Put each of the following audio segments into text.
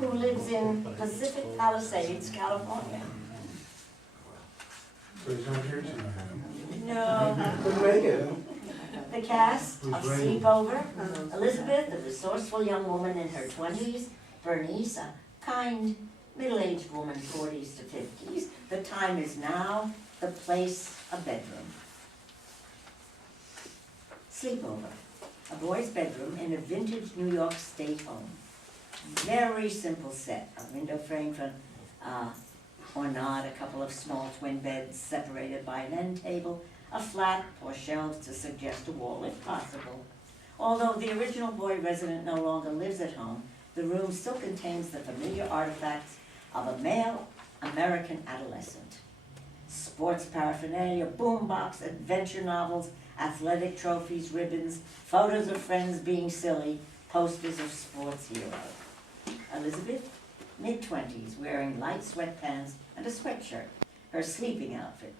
who lives in Pacific Palisades, California. So he's not here tonight. No. Couldn't make it. The cast of Who's writing? Sleepover: Elizabeth, a resourceful young woman in her 20s, Bernice, a kind, middle-aged woman, 40s to 50s. The time is now, the place, a bedroom. Sleepover: a boy's bedroom in a vintage New York State home. Very simple set, a window frame from, or not, a couple of small twin beds separated by an end table, a flat or shelves to suggest a wall if possible. Although the original boy resident no longer lives at home, the room still contains the familiar artifacts of a male American adolescent. Sports paraphernalia, boombox, adventure novels, athletic trophies, ribbons, photos of friends being silly, posters of sports heroes. Elizabeth, mid-20s, wearing light sweatpants and a sweatshirt, her sleeping outfit,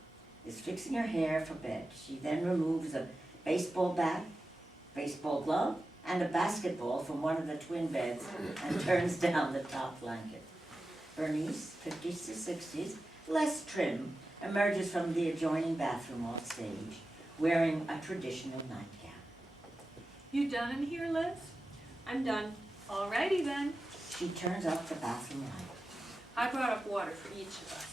is fixing her hair for bed. She then removes a baseball bat, baseball glove, and a basketball from one of the twin beds and turns down the top blanket. Bernice, 50s to 60s, less trim, emerges from the adjoining bathroom off stage, wearing a traditional nightgown. You done in here, Liz? I'm done. Alrighty then. She turns up the bathroom light. I brought up water for each of us.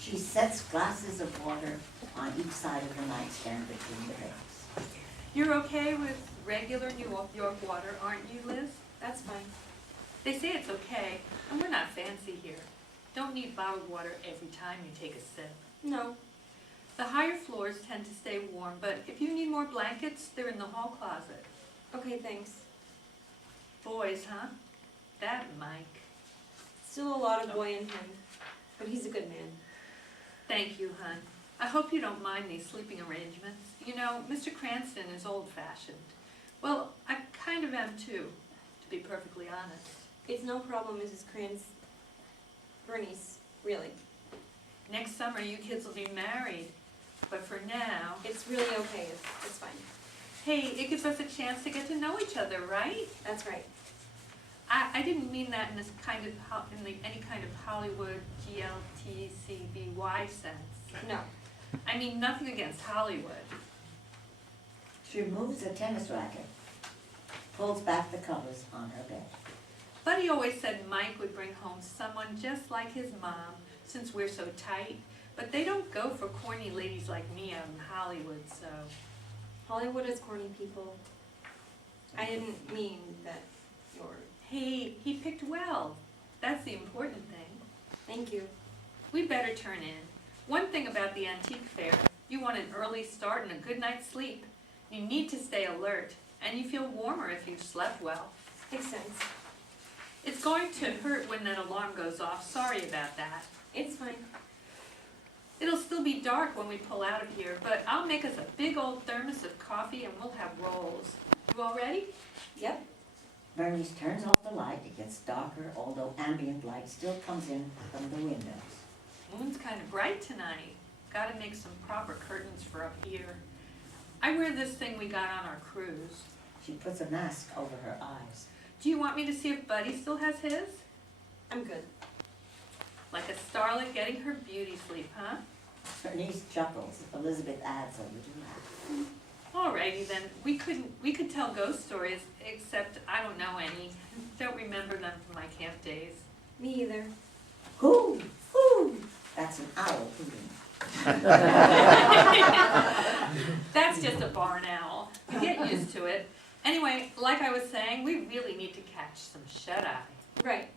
She sets glasses of water on each side of the nightstand between the beds. You're okay with regular New York water, aren't you, Liz? That's fine. They say it's okay, and we're not fancy here. Don't need bottled water every time you take a sip. No. The higher floors tend to stay warm, but if you need more blankets, they're in the hall closet. Okay, thanks. Boys, huh? That Mike. Still a lot of boy in him, but he's a good man. Thank you, hon. I hope you don't mind these sleeping arrangements. You know, Mr. Cranston is old-fashioned. Well, I kind of am too, to be perfectly honest. It's no problem, Mrs. Bernice, really. Next summer, you kids will be married. But for now, It's really okay. It's fine. hey, it gives us a chance to get to know each other, right? That's right. I didn't mean that in this kind of any kind of Hollywood GLTCBY sense. No. I mean nothing against Hollywood. She removes a tennis racket, pulls back the covers on her bed. Buddy always said Mike would bring home someone just like his mom, since we're so tight. But they don't go for corny ladies like me out in Hollywood, so. Hollywood is corny people. I didn't mean that you're... Hey, he picked well. That's the important thing. Thank you. We better turn in. One thing about the antique fair, you want an early start and a good night's sleep. You need to stay alert, and you feel warmer if you've slept well. Makes sense. It's going to hurt when that alarm goes off. Sorry about that. It's fine. It'll still be dark when we pull out of here, but I'll make us a big old thermos of coffee and we'll have rolls. You all ready? Yep. Bernice turns off the light. It gets darker, although ambient light still comes in from the windows. Moon's kind of bright tonight. Gotta make some proper curtains for up here. I wear this thing we got on our cruise. She puts a mask over her eyes. Do you want me to see if Buddy still has his? I'm good. Like a starlet getting her beauty sleep, huh? Bernice chuckles. Elizabeth adds a little laugh. Alrighty then. We could tell ghost stories, except I don't know any. Don't remember them from my camp days. Me either. Hoo! Hoo! That's an owl hooting. That's just a barn owl. You get used to it. Anyway, like I was saying, we really need to catch some shut-eye. Right.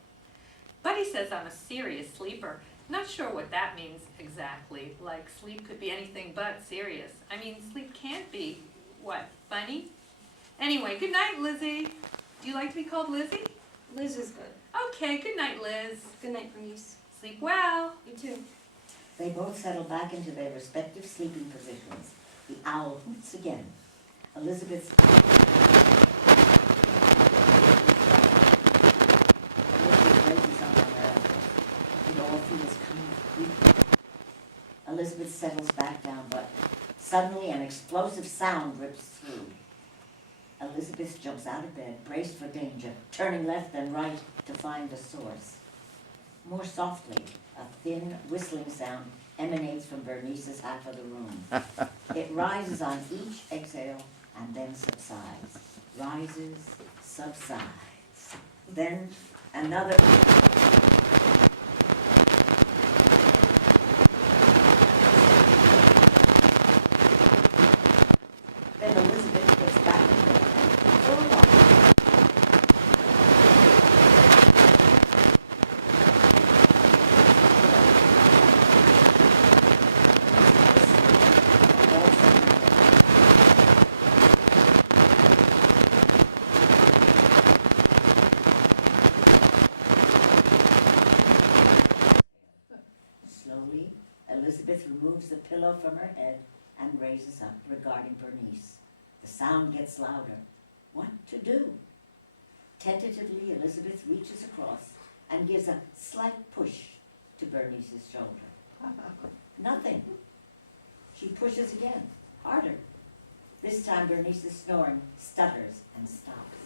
Buddy says I'm a serious sleeper. Not sure what that means exactly. Like, sleep could be anything but serious. I mean, sleep can't be, what, funny? Anyway, good night, Lizzie. Do you like to be called Lizzie? Liz is good. Okay, good night, Liz. Good night, Bernice. Sleep well. You too. They both settle back into their respective sleeping positions. The owl hoots again. Elizabeth raises up on her elbows. It all feels kind of creepy. Elizabeth settles back down, but suddenly an explosive sound rips through. Elizabeth jumps out of bed, braced for danger, turning left and right to find the source. More softly, a thin whistling sound emanates from Bernice's half of the room. It rises on each exhale and then subsides. Rises, subsides. Then another. Then Elizabeth gets back in bed and for a while. Slowly, Elizabeth removes the pillow from her head and raises up, regarding Bernice. The sound gets louder. What to do? Tentatively, Elizabeth reaches across and gives a slight push to Bernice's shoulder. Nothing. She pushes again, harder. This time Bernice's snoring stutters and stops.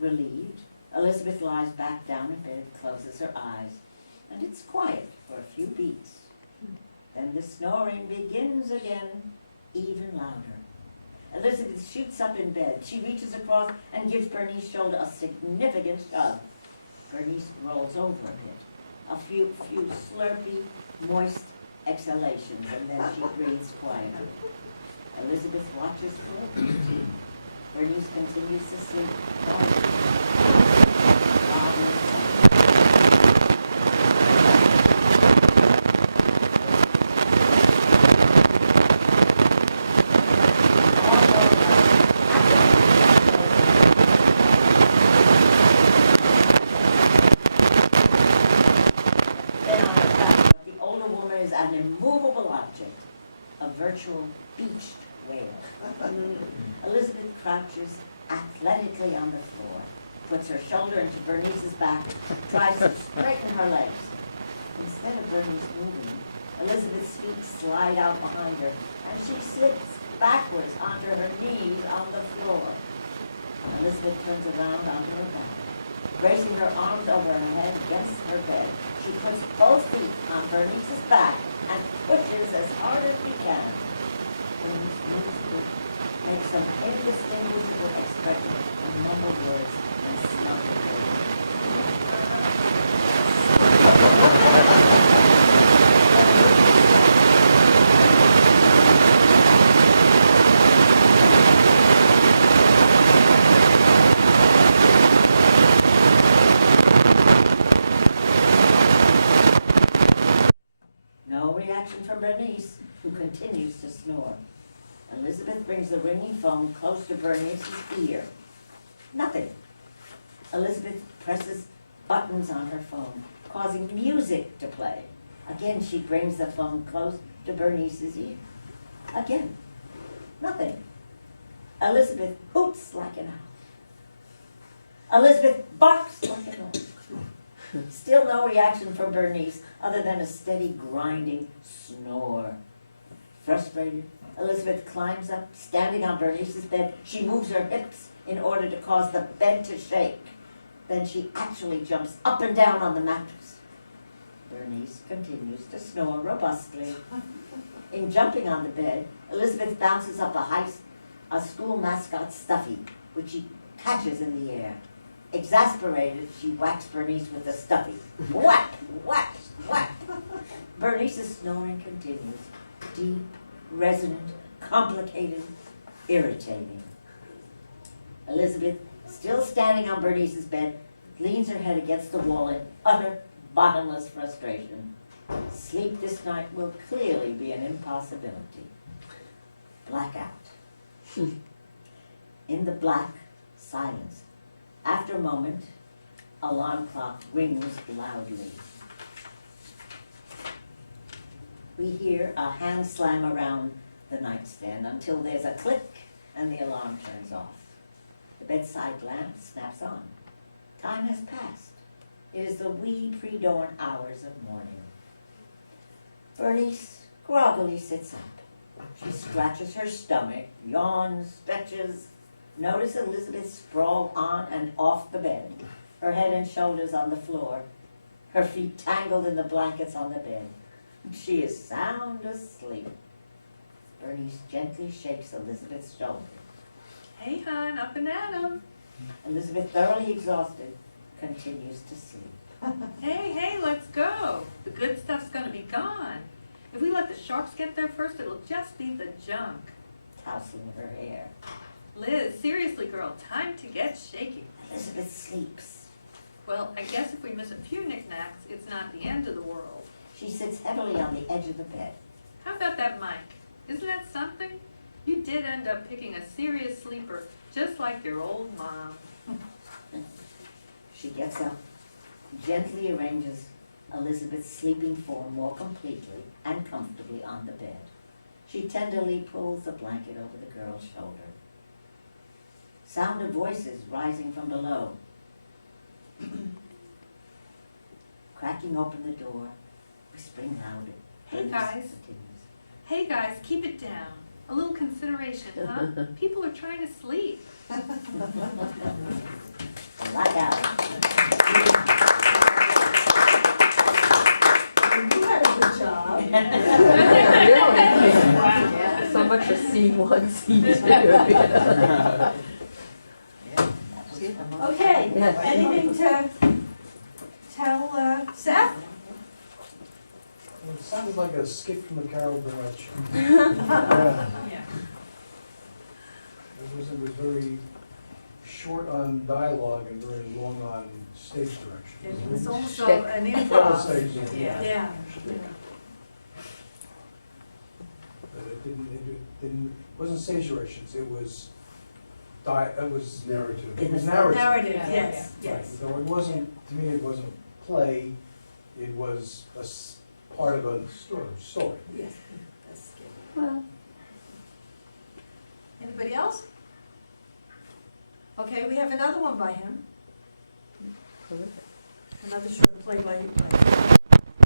Relieved, Elizabeth lies back down in bed, closes her eyes, and it's quiet for a few beats. Then the snoring begins again, even louder. Elizabeth shoots up in bed. She reaches across and gives Bernice's shoulder a significant shove. Bernice rolls over a bit. A few slurpy, moist exhalations, and then she breathes quietly. Elizabeth watches for a beat. Bernice continues to sleep. Then on her back, the older woman is an immovable object, a virtual beached whale. Elizabeth crouches athletically on the floor, puts her shoulder into Bernice's back, tries to straighten her legs. Instead of Bernice moving, Elizabeth's feet slide out behind her, and she slips backwards onto her knees on the floor. Elizabeth turns around onto her back. Bracing her arms over her head against her bed, she puts both feet on Bernice's back and pushes as hard as she can. Bernice moves to make some indistinguishable expression of mumbled words and smiles. No reaction from Bernice, who continues to snore. Elizabeth brings the ringing phone close to Bernice's ear. Nothing. Elizabeth presses buttons on her phone, causing music to play. Again, she brings the phone close to Bernice's ear. Again, nothing. Elizabeth hoots like an owl. Elizabeth barks like an owl. Still no reaction from Bernice other than a steady grinding snore. Frustrated, Elizabeth climbs up, standing on Bernice's bed. She moves her hips in order to cause the bed to shake. Then she actually jumps up and down on the mattress. Bernice continues to snore robustly. In jumping on the bed, Elizabeth bounces up a school mascot stuffy, which she catches in the air. Exasperated, she whacks Bernice with the stuffy. Whack, whack, whack. Bernice's snoring continues. Deep, resonant, complicated, irritating. Elizabeth, still standing on Bernice's bed, leans her head against the wall in utter, bottomless frustration. Sleep this night will clearly be an impossibility. Blackout. In the black, silence. After a moment, alarm clock rings loudly. We hear a hand slam around the nightstand until there's a click and the alarm turns off. The bedside lamp snaps on. Time has passed. It is the wee pre-dawn hours of morning. Bernice groggily sits up. She scratches her stomach, yawns, stretches, Notice Elizabeth sprawled on and off the bed, her head and shoulders on the floor, her feet tangled in the blankets on the bed. She is sound asleep. Bernice gently shakes Elizabeth's shoulder. Hey, hon, up and at 'em. Elizabeth, thoroughly exhausted, continues to sleep. Hey, let's go. The good stuff's gonna be gone. If we let the sharks get there first, it'll just be the junk. Tousling her hair. Liz, seriously, girl, time to get shaky. Elizabeth sleeps. Well, I guess if we miss a few knickknacks, it's not the end of the world. She sits heavily on the edge of the bed. How about that mic? Isn't that something? You did end up picking a serious sleeper, just like your old mom. She gets up, gently arranges Elizabeth's sleeping form more completely and comfortably on the bed. She tenderly pulls the blanket over the girl's shoulder. Sound of voices rising from below. Cracking open the door, whispering louder. Hey, Bernice guys. continues. Hey guys, keep it down. A little consideration, huh? People are trying to sleep. Black out. You had a good job. Really? So much for C1, C2. Okay, Yeah. anything to tell Seth? Well, it sounded like a skit from the Carol Burnett show. Yeah. It was very short on dialogue and very long on stage direction. It was also Shtick. an On improv. stage, Yeah. Yeah. But it didn't, wasn't stage directions, it was narrative. It was narrative. Narrative, Yeah. yes, Right, yes. so it wasn't, to me, it wasn't a play, it was part of a story. Yes. That's good. Well, Anybody else? Okay, we have another one by him, terrific. another short play by